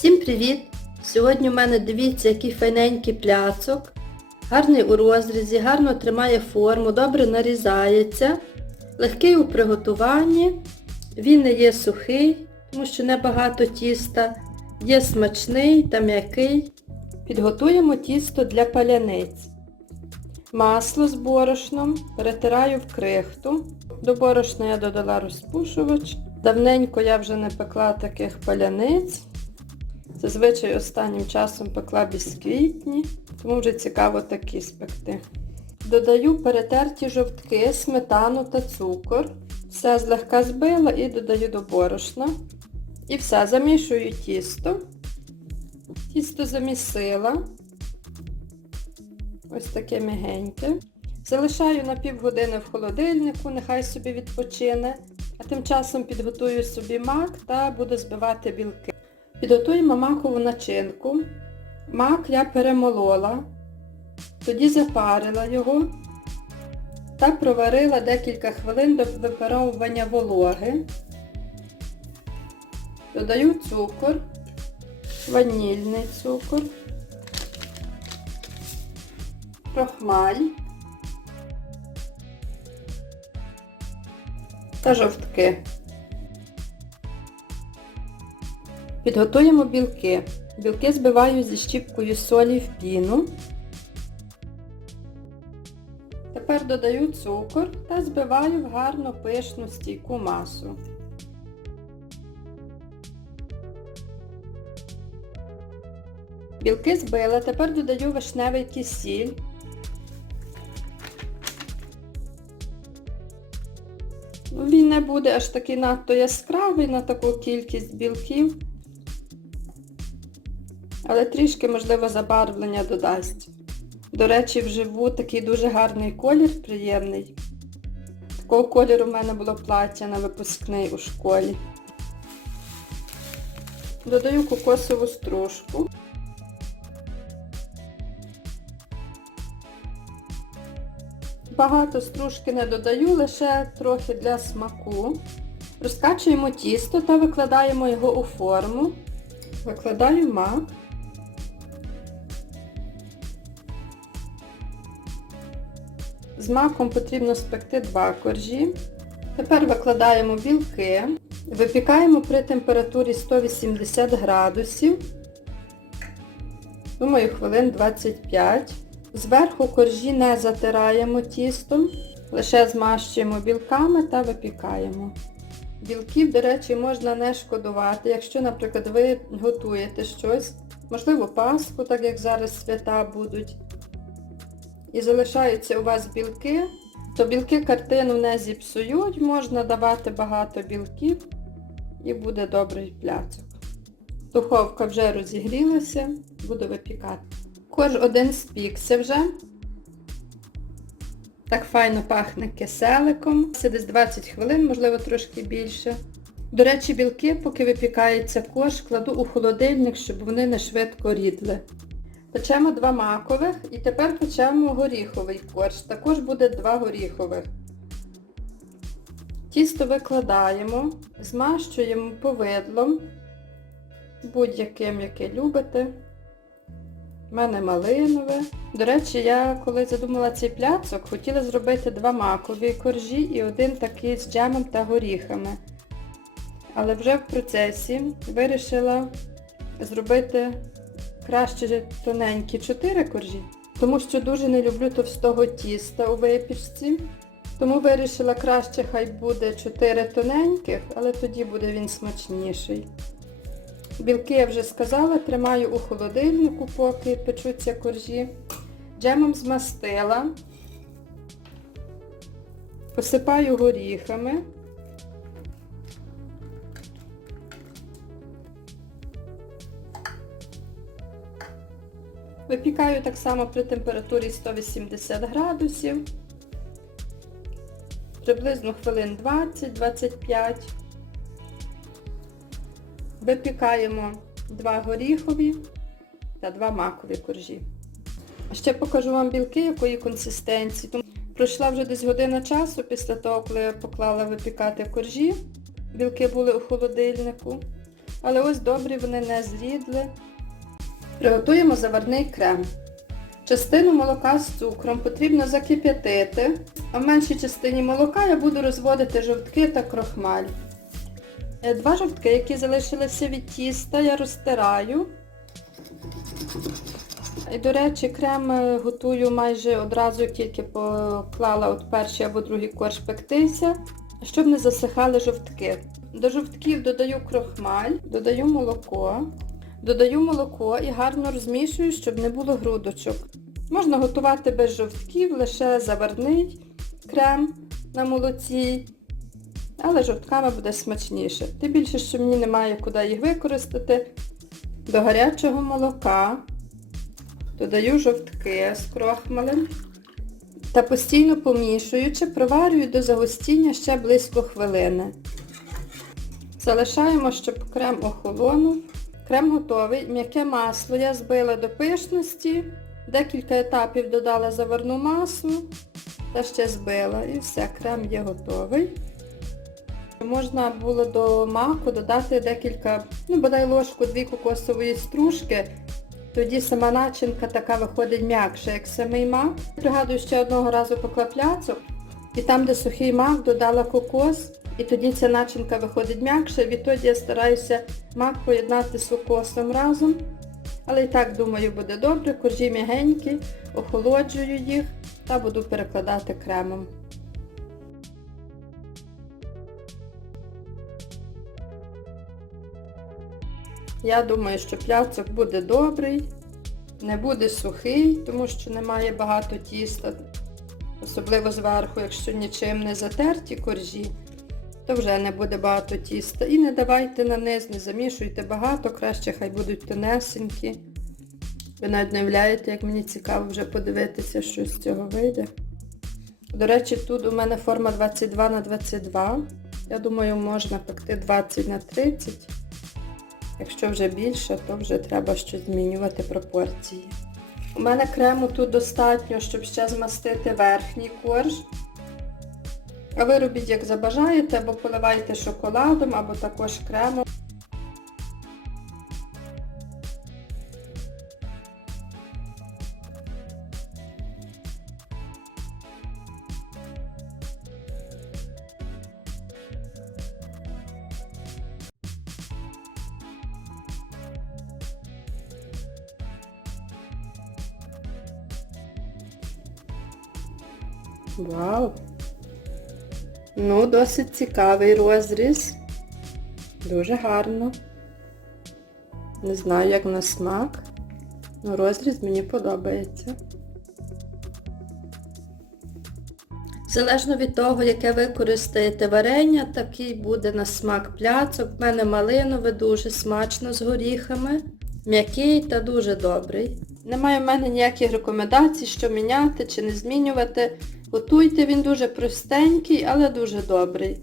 Всім привіт! Сьогодні в мене дивіться, який файненький пляцок. Гарний у розрізі, гарно тримає форму, добре нарізається. Легкий у приготуванні. Він не є сухий, тому що небагато тіста. Є смачний та м'який. Підготуємо тісто для паляниць. Масло з борошном перетираю в крихту. До борошна я додала розпушувач. Давненько я вже не пекла таких паляниць. Зазвичай останнім часом пекла бісквітні, тому вже цікаво такі спекти. Додаю перетерті жовтки, сметану та цукор. Все злегка збила і додаю до борошна. І все, замішую тісто. Тісто замісила. Ось таке м'ягеньке. Залишаю на півгодини в холодильнику, нехай собі відпочине. А тим часом підготую собі мак та буду збивати білки. Підготуємо макову начинку. Мак я перемолола, тоді запарила його та проварила декілька хвилин до випаровування вологи. Додаю цукор, ванільний цукор, крохмаль та жовтки. Підготуємо білки. Білки збиваю зі щіпкою солі в піну. Тепер додаю цукор та збиваю в гарну пишну стійку масу. Білки збила, тепер додаю вишневий кисіль. Ну, Він не буде аж такий надто яскравий на таку кількість білків, але трішки, можливо, забарвлення додасть. До речі, вживу такий дуже гарний колір, приємний. Такого кольору в мене було плаття на випускний у школі. Додаю кокосову стружку. Багато стружки не додаю, лише трохи для смаку. Розкачуємо тісто та викладаємо його у форму. Викладаю мак. Маком потрібно спекти два коржі. Тепер викладаємо білки. Випікаємо при температурі 180 градусів. Думаю, хвилин 25. Зверху коржі не затираємо тістом, лише змащуємо білками та випікаємо. Білків, до речі, можна не шкодувати, якщо, наприклад, ви готуєте щось, можливо, паску, так як зараз свята будуть, і залишаються у вас білки, то білки картину не зіпсують, можна давати багато білків і буде добрий пляцок. Духовка вже розігрілася, буду випікати. Корж один спікся вже. Так файно пахне киселиком. Це десь 20 хвилин, можливо трошки більше. До речі, білки, поки випікається корж, кладу у холодильник, щоб вони не швидко рідли. Печемо два макових і тепер печемо горіховий корж. Також буде два горіхових. Тісто викладаємо, змащуємо повидлом, будь-яким, яке любите. У мене малинове. До речі, я коли задумала цей пляцок, хотіла зробити два макові коржі і один такий з джемом та горіхами. Але вже в процесі вирішила зробити краще тоненькі 4 коржі, тому що дуже не люблю товстого тіста у випічці. Тому вирішила краще хай буде 4 тоненьких, але тоді буде він смачніший. Білки я вже сказала, тримаю у холодильнику, поки печуться коржі. Джемом змастила. Посипаю горіхами. Випікаю так само при температурі 180 градусів. Приблизно хвилин 20-25. Випікаємо два горіхові та два макові коржі. Ще покажу вам білки, якої консистенції. Пройшла вже десь година часу після того, коли я поклала випікати коржі. Білки були у холодильнику. але ось добрі вони не зрідли. Приготуємо заварний крем. Частину молока з цукром потрібно закип'ятити, а в меншій частині молока я буду розводити жовтки та крохмаль. Е, Два жовтки, які залишилися від тіста, я розтираю. І, до речі, крем е, готую майже одразу, як тільки поклала от перший або другий корж пектися, щоб не засихали жовтки. До жовтків додаю крохмаль, додаю молоко. Додаю молоко і гарно розмішую, щоб не було грудочок. Можна готувати без жовтків, лише заварний крем на молоці, але жовтками буде смачніше. Тим більше, що мені немає куди їх використати. До гарячого молока додаю жовтки з крохмалем та постійно помішуючи, проварюю до загустіння ще близько хвилини. Залишаємо, щоб крем охолонув. Крем готовий. М'яке масло я збила до пишності. Декілька етапів додала заварну масу та ще збила. І все, крем є готовий. Можна було до маку додати декілька, ну бодай ложку дві кокосової стружки. Тоді сама начинка така виходить м'якша, як самий мак. Пригадую, ще одного разу пекла пляцок. І там, де сухий мак, додала кокос. І тоді ця начинка виходить м'якша. Відтоді я стараюся мак поєднати з кокосом разом. Але і так, думаю, буде добре. Коржі м'ягенькі, охолоджую їх та буду перекладати кремом. Я думаю, що пляцок буде добрий, не буде сухий, тому що немає багато тіста. Особливо зверху, якщо нічим не затерті коржі, то вже не буде багато тіста. І не давайте на низ, не замішуйте багато, краще хай будуть тонесенькі. Ви навіть не уявляєте, як мені цікаво вже подивитися, що з цього вийде. До речі, тут у мене форма 22 на 22. Я думаю, можна пекти 20 на 30. Якщо вже більше, то вже треба щось змінювати пропорції. У мене крему тут достатньо, щоб ще змастити верхній корж. А ви робіть, як забажаєте, або поливайте шоколадом, або також кремом. Вау! Ну, досить цікавий розріз. Дуже гарно. Не знаю, як на смак. Ну, розріз мені подобається. Залежно від того, яке використаєте варення, такий буде на смак пляцок. В мене малинове, дуже смачно з горіхами. М'який та дуже добрий. Немає в мене ніяких рекомендацій, що міняти чи не змінювати. Готуйте, він дуже простенький, але дуже добрий.